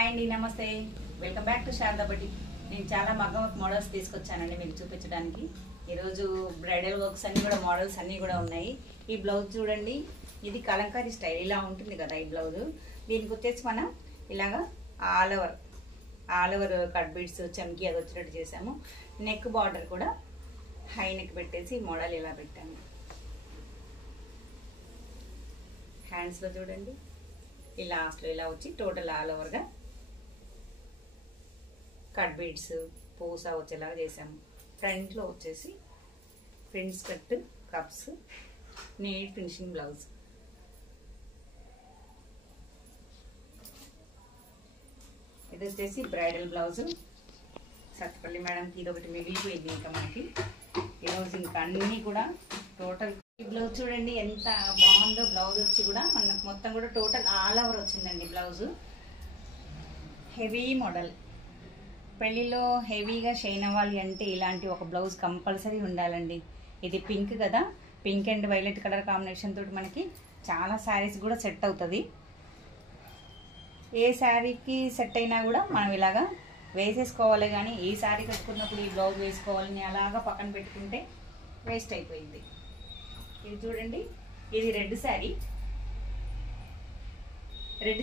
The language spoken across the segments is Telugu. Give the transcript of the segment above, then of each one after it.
హాయ్ అండి, నమస్తే. వెల్కమ్ బ్యాక్ టు శారదా బట్టి. నేను చాలా మగ్గం మోడల్స్ తీసుకొచ్చానండి మీకు చూపించడానికి. ఈరోజు బ్రైడల్ వర్క్స్ అన్నీ కూడా మోడల్స్ అన్నీ కూడా ఉన్నాయి. ఈ బ్లౌజ్ చూడండి, ఇది కలంకారీ స్టైల్ ఇలా ఉంటుంది కదా ఈ బ్లౌజ్. దీనికి వచ్చేసి మనం ఇలాగా ఆల్ ఓవర్ కట్ బీడ్స్ చమ్కీ అది వచ్చినట్టు చేసాము. నెక్ బార్డర్ కూడా హై నెక్ పెట్టేసి మోడల్ ఇలా పెట్టాము. హ్యాండ్స్లో చూడండి, ఈ లాస్ట్లో ఇలా వచ్చి టోటల్ ఆల్ ఓవర్గా కట్ బీడ్స్ పూసా వచ్చేలాగా చేసాము. ఫ్రంట్లో వచ్చేసి prince cut cups neat finishing blouse. ఇది వచ్చేసి బ్రైడల్ బ్లౌజ్. సత్పల్లి మేడంకి ఇది ఒకటి మిగిలిపోయింది. ఇంకా మనకి ఈరోజు ఇంకా అన్నీ కూడా టోటల్ ఈ బ్లౌజ్ చూడండి ఎంత బాగుందో. బ్లౌజ్ వచ్చి కూడా మనకు మొత్తం కూడా టోటల్ ఆల్ ఓవర్ వచ్చిందండి బ్లౌజ్. Heavy model. పెళ్ళిలో హెవీగా షైన్ అవ్వాలి అంటే ఇలాంటి ఒక బ్లౌజ్ కంపల్సరీ ఉండాలండి. ఇది పింక్ కదా, pink and violet colour combination తోటి మనకి చాలా శారీస్ కూడా సెట్ అవుతుంది. ఏ శారీకి సెట్ అయినా కూడా మనం ఇలాగా వేసేసుకోవాలి. కానీ ఈ శారీ కట్టుకున్నప్పుడు ఈ బ్లౌజ్ వేసుకోవాలని అలాగా పక్కన పెట్టుకుంటే వేస్ట్ అయిపోయింది. ఇది చూడండి, ఇది రెడ్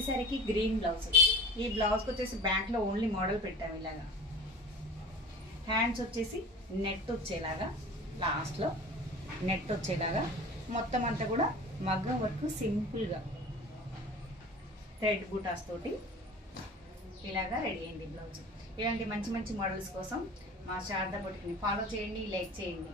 శారీకి గ్రీన్ బ్లౌజ్. ఈ బ్లౌజ్కి వచ్చేసి బ్యాక్లో ఓన్లీ మోడల్ పెట్టాము ఇలాగా. హ్యాండ్స్ వచ్చేసి నెట్ వచ్చేలాగా, లాస్ట్లో నెట్ వచ్చేలాగా మొత్తం అంతా కూడా మగ్గం వర్క్ సింపుల్గా థ్రెడ్ బూటాస్ తోటి ఇలాగా రెడీ అయింది బ్లౌజ్. ఇలాంటి మంచి మంచి మోడల్స్ కోసం మా శారదా బొటిక్ని ఫాలో చేయండి, లైక్ చేయండి.